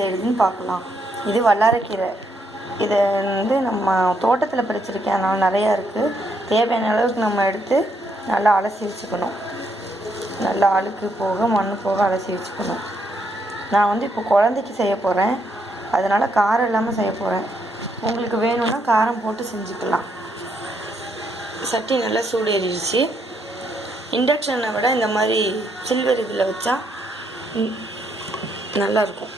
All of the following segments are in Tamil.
செய்கிறதுன்னு பார்க்கலாம். இது வல்லாரைக்கீரை. இதை வந்து நம்ம தோட்டத்தில் பறிச்சிருக்கேன், அதனால் நிறையா இருக்குது. தேவையான அளவுக்கு நம்ம எடுத்து நல்லா அலசி வச்சுக்கணும். நல்லா அழுக்கு போக மண் போக அலசி வச்சுக்கணும். நான் வந்து இப்போ குழந்தைக்கு செய்ய போகிறேன், அதனால் காரம் இல்லாமல் செய்ய போகிறேன். உங்களுக்கு வேணும்னா காரம் போட்டு செஞ்சுக்கலாம். சட்டி நல்லா சூடு ஏறிடுச்சு. இண்டக்ஷனை விட இந்த மாதிரி சில்வர் இதில் வச்சா நல்லாயிருக்கும்.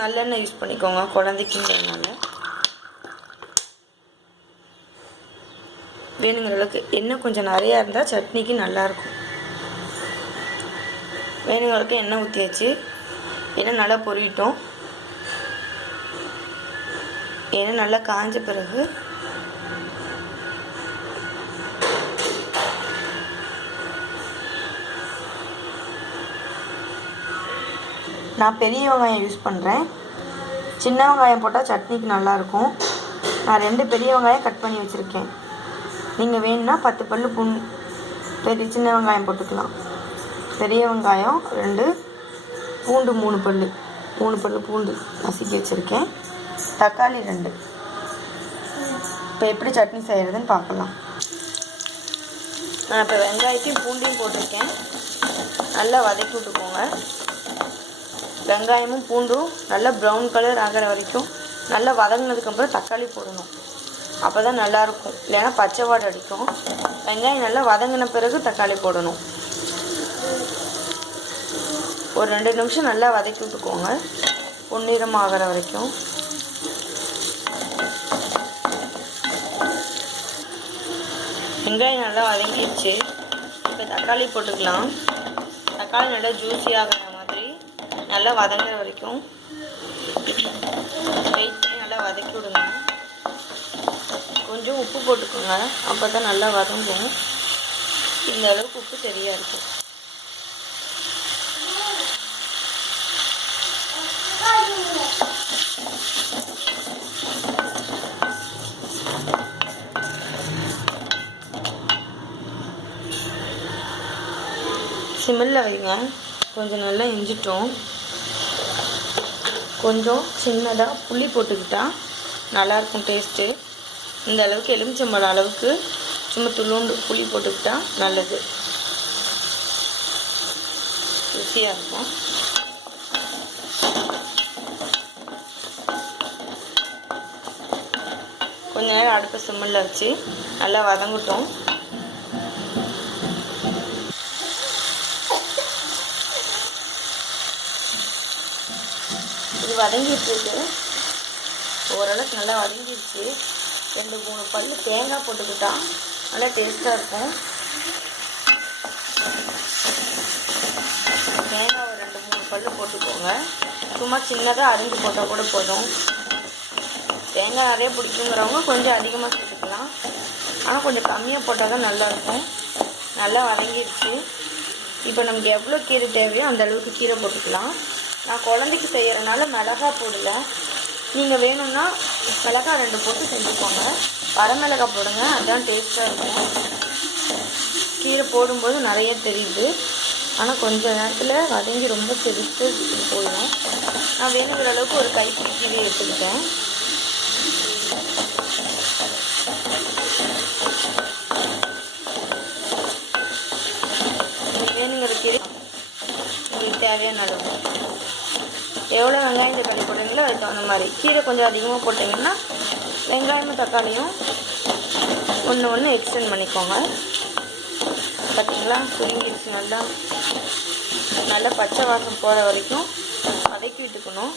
நல்லெண்ணெய் யூஸ் பண்ணிக்கோங்க குழந்தைக்குங்கிறதுனால. வேணுங்கிற அளவுக்கு எண்ணெய் கொஞ்சம் நிறையா இருந்தால் சட்னிக்கு நல்லாயிருக்கும். வேணுங்கிற அளவுக்கு எண்ணெய் ஊற்றியாச்சு. எண்ணெய் நல்லா பொரியட்டும். எண்ணெய் நல்லா காஞ்ச பிறகு நான் பெரிய வெங்காயம் யூஸ் பண்ணுறேன். சின்ன வெங்காயம் போட்டால் சட்னிக்கு நல்லாயிருக்கும். நான் 2 பெரிய வெங்காயம் கட் பண்ணி வச்சுருக்கேன். நீங்கள் வேணும்னா 10 பல்லு சின்ன வெங்காயம் போட்டுக்கலாம். பெரிய வெங்காயம் 2, பூண்டு 3 பல்லு பூண்டு நசுக்கி வச்சுருக்கேன். தக்காளி 2. இப்போ எப்படி சட்னி செய்கிறதுன்னு பார்க்கலாம். நான் இப்போ வெங்காயத்தையும் பூண்டையும் போட்டிருக்கேன். நல்லா வதக்கி விட்டுக்கோங்க. வெங்காயமும் பூண்டும் நல்லா ப்ரௌன் கலர் ஆகிற வரைக்கும் நல்லா வதங்கினதுக்கப்புறம் தக்காளி போடணும். அப்போ தான் நல்லாயிருக்கும், இல்லைன்னா பச்சை வாடை அடிக்கும். வெங்காயம் நல்லா வதங்கின பிறகு தக்காளி போடணும். ஒரு 2 நிமிஷம் நல்லா வதக்கி விட்டுக்கோங்க, பொன்னிறம் ஆகிற வரைக்கும். வெங்காயம் நல்லா வதங்கிடுச்சு. இப்போ தக்காளி போட்டுக்கலாம். தக்காளி நல்லா ஜூஸி ஆகிற மாதிரி நல்லா வதங்குற வரைக்கும் வெயிட் பண்ணி நல்லா வதக்கி விடுங்க. கொஞ்சம் உப்பு போட்டுக்கோங்க, அப்போ தான் நல்லா வதங்கும். இந்த அளவுக்கு உப்பு சரியாக இருக்கும். சிம்மில் வைங்க. கொஞ்சம் நல்லா இஞ்சிட்டோம். கொஞ்சம் சின்னதாக புளி போட்டுக்கிட்டால் நல்லாயிருக்கும் டேஸ்ட்டு. இந்த அளவுக்கு எலுமிச்சம்பழம் அளவுக்கு சும்மா துளுண்டு புளி போட்டுக்கிட்டா நல்லது, ருசியாக இருக்கும். கொஞ்ச நேரம் அடுப்பை சிம்மில் வச்சு நல்லா வதங்கட்டும். இது வதங்கிட்டு இருக்கு. ஓரளவுக்கு நல்லா வதங்கிடுச்சு. 2-3 பல்லு தேங்காய் போட்டுக்கிட்டா நல்லா டேஸ்ட்டாக இருக்கும். தேங்காய் ஒரு 2-3 பல்லு போட்டுக்கோங்க. சும்மா சின்னதாக அரிஞ்சு போட்டால் கூட போதும். தேங்காய் நிறைய பிடிக்குங்கிறவங்க கொஞ்சம் அதிகமாக சேர்த்துக்கலாம், ஆனால் கொஞ்சம் கம்மியாக போட்டால் தான் நல்லாயிருக்கும். நல்லா வதங்கிடுச்சு. இப்போ நமக்கு எவ்வளோ கீரை தேவையோ அந்த அளவுக்கு கீரை போட்டுக்கலாம். நான் குழந்தைக்கு செய்கிறனால மிளகா போடலை. நீங்கள் வேணும்னா மிளகாய் 2 போட்டு செஞ்சுக்கோங்க. வரமிளகா போடுங்க, அதுதான் டேஸ்ட்டாக இருக்கும். கீரை போடும்போது நிறைய தெரியுது, ஆனால் கொஞ்சம் நேரத்தில் வதங்கி ரொம்ப தெரித்து போயிடும். நான் வேணுங்கிற அளவுக்கு ஒரு கைப்பிடி கீரை எடுத்துக்கிட்டேன். வேணுங்கிற கீரை உங்களுக்கு தேவையான அளவு எவ்வளோ வெங்காயம் தக்காளி போடுறீங்களோ அதுக்கு தகுந்த மாதிரி. கீரை கொஞ்சம் அதிகமாக போட்டிங்கன்னா வெங்காயமும் தக்காளியும் ஒன்று எக்ஸ்டெண்ட் பண்ணிக்கோங்க. பார்த்தீங்களா, சுருங்கிடுச்சு. நல்லா பச்சை வாசம் போகிற வரைக்கும் வதக்கி விட்டுக்கணும்.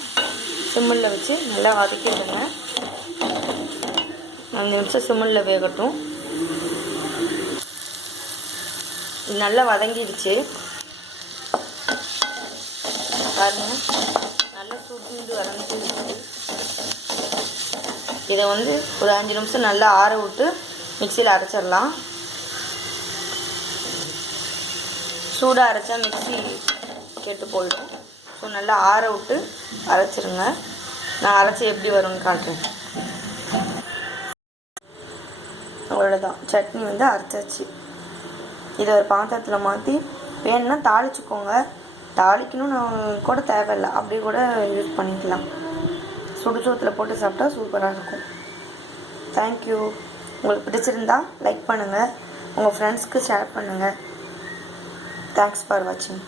சிம்மில் வச்சு நல்லா வதக்கி விடுங்க. 5 நிமிஷம் சிம்மில் வேகட்டும். நல்லா வதங்கிடுச்சு பாருங்கள், நல்லா சுருண்டு வதங்கிடுச்சு. இதை வந்து ஒரு 5 நிமிஷம் நல்லா ஆற விட்டு மிக்சியில் அரைச்சிடலாம். சூடாக அரைச்சா மிக்சி கெட்டு போயிடும். ஸோ நல்லா ஆற விட்டு அரைச்சிருங்க. நான் அரைச்சி எப்படி வரும்னு காட்டுறேன். அவ்வளோதான், சட்னி வந்து அரைச்சாச்சு. இதை ஒரு பாத்திரத்தில் மாற்றி வேணும்னா தாளிச்சுக்கோங்க. தாளிக்கணும்னு கூட தேவையில்லை, அப்படியே கூட யூஸ் பண்ணிக்கலாம். சுடுசோத்தில் போட்டு சாப்பிட்டா சூப்பராக இருக்கும். தேங்க்யூ. உங்களுக்கு பிடிச்சிருந்தா லைக் பண்ணுங்கள், உங்கள் ஃப்ரெண்ட்ஸ்க்கு ஷேர் பண்ணுங்கள். தேங்க்ஸ் ஃபார் வாட்சிங்.